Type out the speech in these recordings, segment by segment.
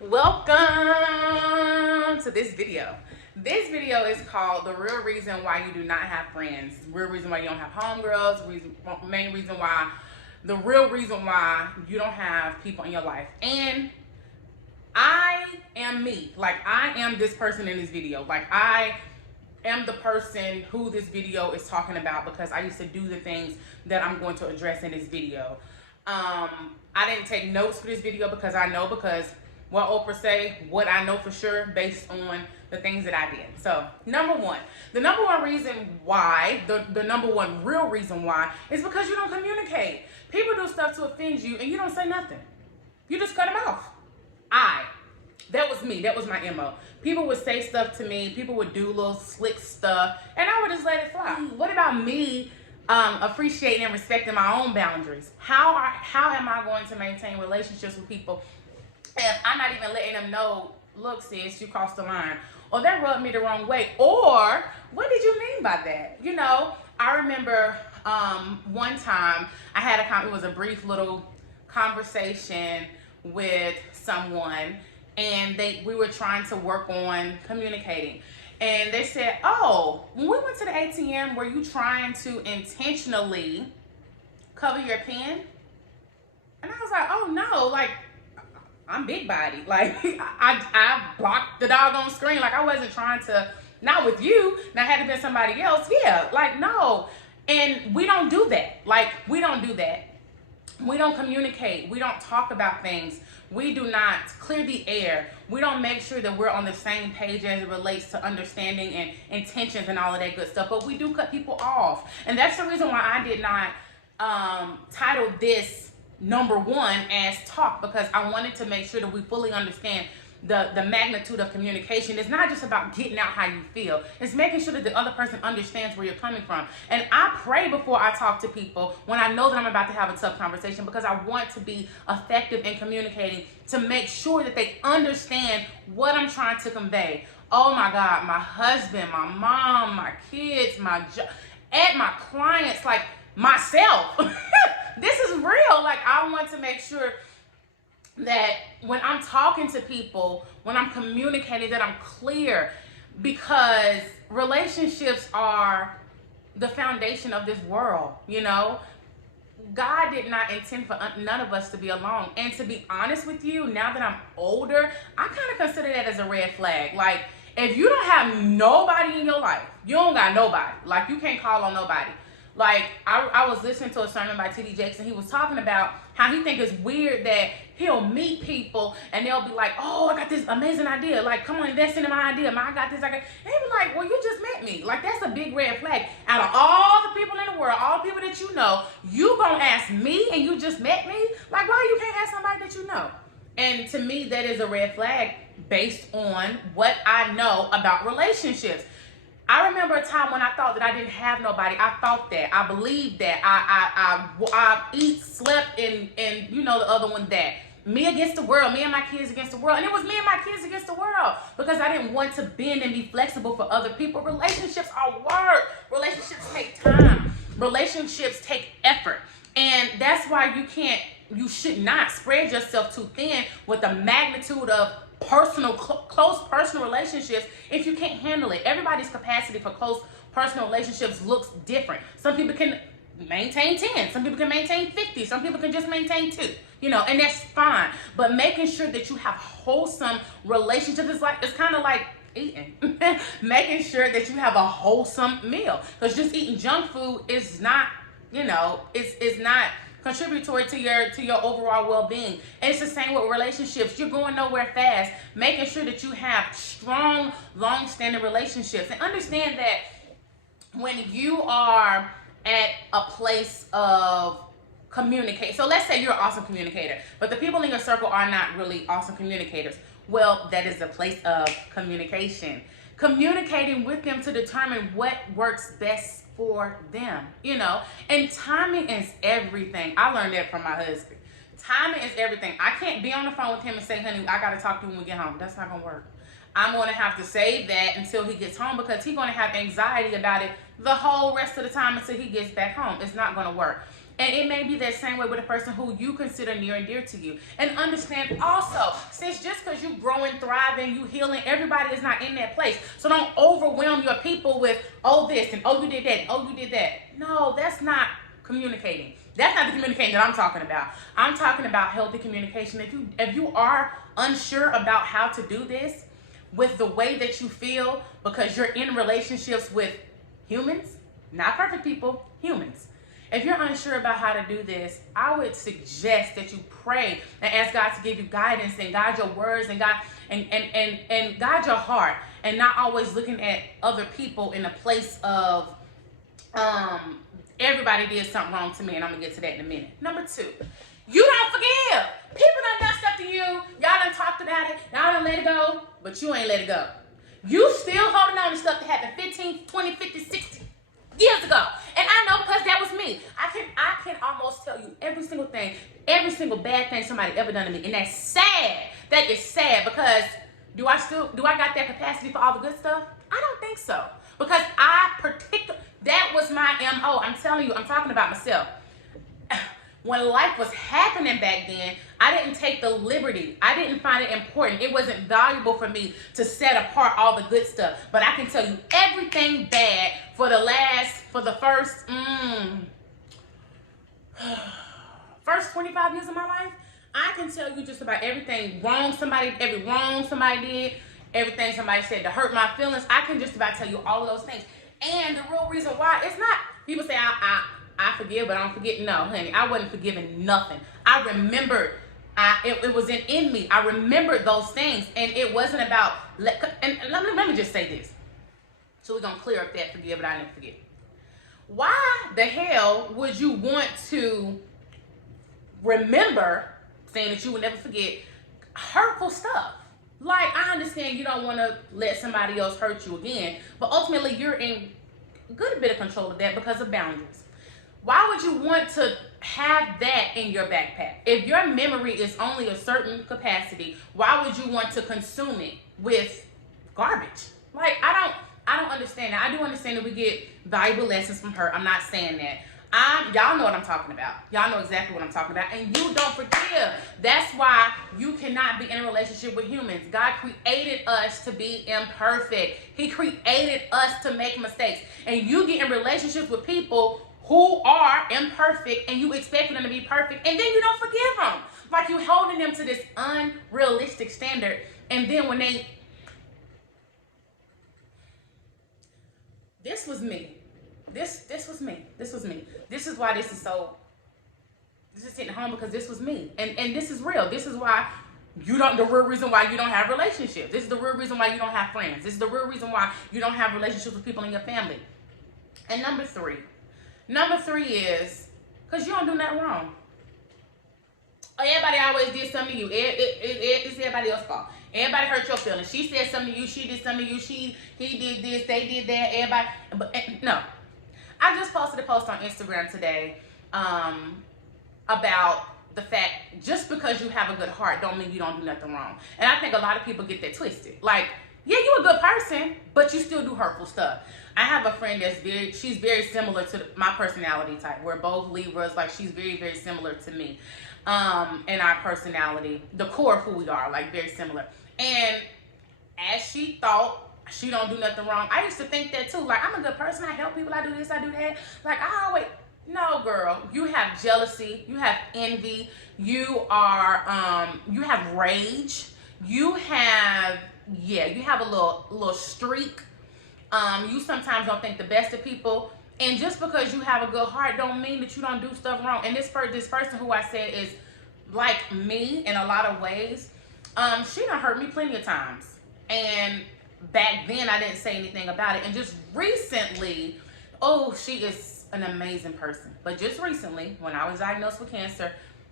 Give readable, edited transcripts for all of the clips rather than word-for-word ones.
Welcome to this video. This video is called The Real Reason Why You Do Not Have Friends. Real reason why you don't have homegirls. Main reason why, the real reason why you don't have people in your life. And I am me. Like, I am this person in this video. Like, I am the person who this video is talking about because I used to do the things that I'm going to address in this video. I didn't take notes for this video because what Oprah say, what I know for sure based on the things that I did. So, number one, the number one reason why, the number one real reason why is because you don't communicate. People do stuff to offend you and you don't say nothing. You just cut them off. That was me. That was my MO. People would say stuff to me. People would do little slick stuff and I would just let it fly. What about me appreciating and respecting my own boundaries? How am I going to maintain relationships with people if I'm not even letting them know, look sis, you crossed the line, or that rubbed me the wrong way, or what did you mean by that? You know, I remember one time I had it was a brief little conversation with someone, and we were trying to work on communicating. And they said, oh, when we went to the ATM, were you trying to intentionally cover your pen? And I was like, oh no, like, I'm big body. Like, I blocked the doggone screen. Like, I wasn't trying to, not with you. Now, had it been somebody else, yeah, like, no. And we don't do that. Like, we don't do that. We don't communicate. We don't talk about things. We do not clear the air. We don't make sure that we're on the same page as it relates to understanding and intentions and all of that good stuff. But we do cut people off. And that's the reason why I did not title this number one as talk, because I wanted to make sure that we fully understand the magnitude of communication. It's not just about getting out how you feel. It's making sure that the other person understands where you're coming from. And I pray before I talk to people when I know that I'm about to have a tough conversation, because I want to be effective in communicating to make sure that they understand what I'm trying to convey. Oh my God, my husband, my mom, my kids, my clients, like myself. This is real. Like, I want to make sure that when I'm talking to people, when I'm communicating, that I'm clear, because relationships are the foundation of this world, you know? God did not intend for none of us to be alone. And to be honest with you, now that I'm older, I kind of consider that as a red flag. Like, if you don't have nobody in your life, you don't got nobody. Like, you can't call on nobody. Like, I was listening to a sermon by T.D. Jakes, and he was talking about how he think it's weird that he'll meet people and they'll be like, oh, I got this amazing idea. Like, come on, invest in my idea. I got this. And he'll be like, well, you just met me. Like, that's a big red flag. Out of all the people in the world, all the people that you know, you gonna ask me and you just met me? Like, why you can't ask somebody that you know? And to me, that is a red flag based on what I know about relationships. I remember a time when I thought that I didn't have nobody. I thought that. I believed that. I eat, slept, and you know the other one, that. Me against the world. Me and my kids against the world. And it was me and my kids against the world, because I didn't want to bend and be flexible for other people. Relationships are work. Relationships take time. Relationships take effort. And that's why you should not spread yourself too thin with the magnitude of close personal relationships if you can't handle it. Everybody's capacity for close personal relationships looks different. Some people can maintain 10, some people can maintain 50, some people can just maintain 2, you know, and that's fine. But making sure that you have wholesome relationships it's kind of like eating. Making sure that you have a wholesome meal, because just eating junk food is not, you know, it's not contributory to your overall well-being. And it's the same with relationships. You're going nowhere fast. Making sure that you have strong, long-standing relationships, and understand that when you are at a place of communicate. So let's say you're an awesome communicator, but the people in your circle are not really awesome communicators. Well, that is the place of communication. Communicating with them to determine what works best for them, you know. And timing is everything. I learned that from my husband. Timing is everything. I can't be on the phone with him and say, honey, I got to talk to you when we get home. That's not going to work. I'm going to have to save that until he gets home, because he's going to have anxiety about it the whole rest of the time until he gets back home. It's not going to work. And it may be that same way with a person who you consider near and dear to you. And understand also, since just because you growing, thriving, you healing, everybody is not in that place. So don't overwhelm your people with, oh this, and oh you did that, and oh you did that. No, that's not communicating. That's not the communicating that I'm talking about. I'm talking about healthy communication. If you are unsure about how to do this with the way that you feel because you're in relationships with humans, not perfect people, humans. If you're unsure about how to do this, I would suggest that you pray and ask God to give you guidance and guide your words and and guide your heart, and not always looking at other people in a place of everybody did something wrong to me, and I'm gonna get to that in a minute. Number 2, you don't forgive. People done done stuff to you. Y'all done talked about it. Y'all done let it go, but you ain't let it go. You still holding on to stuff that happened 15, 20, 50, 60 years ago. And I know because that was me. I can almost tell you every single thing, every single bad thing somebody ever done to me. And that's sad. That is sad, because do I got that capacity for all the good stuff? I don't think so. Because that was my MO. I'm telling you, I'm talking about myself. When life was happening back then, I didn't take the liberty. I didn't find it important. It wasn't valuable for me to set apart all the good stuff. But I can tell you everything bad for the first 25 years of my life. I can tell you just about everything every wrong somebody did, everything somebody said to hurt my feelings. I can just about tell you all of those things. And the real reason why, it's not, people say I forgive, but I don't forget. No, honey, I wasn't forgiving nothing. I remembered, it was in me. I remembered those things, and it wasn't about, and let me just say this. So we're going to clear up that forgive, but I didn't forget. Why the hell would you want to remember, saying that you would never forget, hurtful stuff? Like, I understand you don't want to let somebody else hurt you again, but ultimately you're in a good bit of control of that because of boundaries. Why would you want to have that in your backpack? If your memory is only a certain capacity, why would you want to consume it with garbage? Like, I don't understand that. I do understand that we get valuable lessons from her. I'm not saying that. Y'all know what I'm talking about. Y'all know exactly what I'm talking about. And you don't forgive. That's why you cannot be in a relationship with humans. God created us to be imperfect. He created us to make mistakes. And you get in relationships with people who are imperfect, and you expect them to be perfect, and then you don't forgive them. Like, you holding them to this unrealistic standard, and then when this was me. This was me. This was me. This is why this is hitting home, because this was me. And this is real. This is why the real reason why you don't have relationships. This is the real reason why you don't have friends. This is the real reason why you don't have relationships with people in your family. And number three is because you don't do nothing wrong. Everybody always did something to you. It's everybody else's fault. Everybody hurt your feelings. She said something to you. She did something to you. He did this. They did that. Everybody. No. I just posted a post on Instagram today about the fact, just because you have a good heart don't mean you don't do nothing wrong. And I think a lot of people get that twisted. Like, yeah, you're a good person, but you still do hurtful stuff. I have a friend she's very similar to my personality type. We're both Libras. Like, she's very, very similar to me in our personality, the core of who we are, like, very similar. And as she thought, she don't do nothing wrong. I used to think that too. Like, I'm a good person. I help people. I do this. I do that. Like, no, girl. You have jealousy. You have envy. You have rage. You have a little streak. You sometimes don't think the best of people. And just because you have a good heart don't mean that you don't do stuff wrong. And this person who I said is like me in a lot of ways, she done hurt me plenty of times. And back then I didn't say anything about it. And just recently, she is an amazing person. But just recently, when I was diagnosed with cancer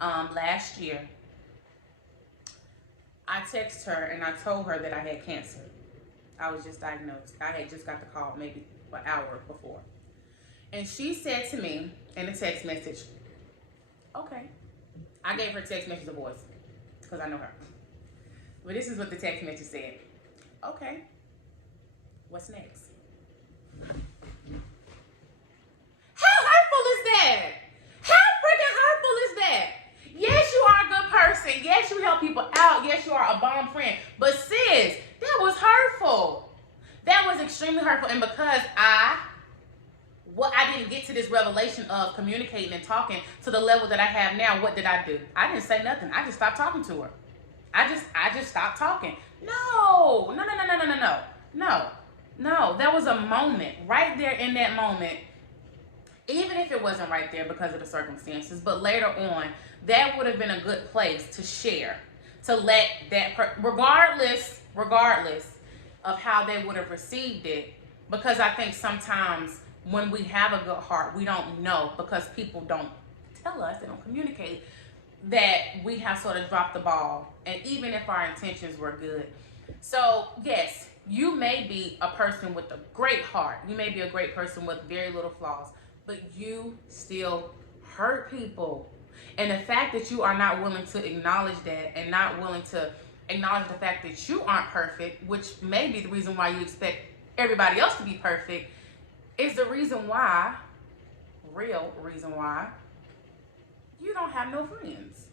last year, I texted her and I told her that I had cancer. I was just diagnosed. I had just got the call maybe an hour before. And she said to me in a text message, okay. I gave her text message a voice because I know her. But this is what the text message said. Okay. What's next? How hurtful is that? How And yes, you help people out. Yes, you are a bomb friend. But sis, that was hurtful. That was extremely hurtful. And because I didn't get to this revelation of communicating and talking to the level that I have now, what did I do? I didn't say nothing. I just stopped talking to her. I just stopped talking. No. There was a moment right there in that moment, even if it wasn't right there because of the circumstances, but later on, that would have been a good place to share, to let that, regardless of how they would have received it, because I think sometimes when we have a good heart, we don't know, because people don't tell us, they don't communicate, that we have sort of dropped the ball, and even if our intentions were good. So yes, you may be a person with a great heart, you may be a great person with very little flaws, but you still hurt people. And the fact that you are not willing to acknowledge that, and not willing to acknowledge the fact that you aren't perfect, which may be the reason why you expect everybody else to be perfect, is the reason why, real reason why, you don't have no friends.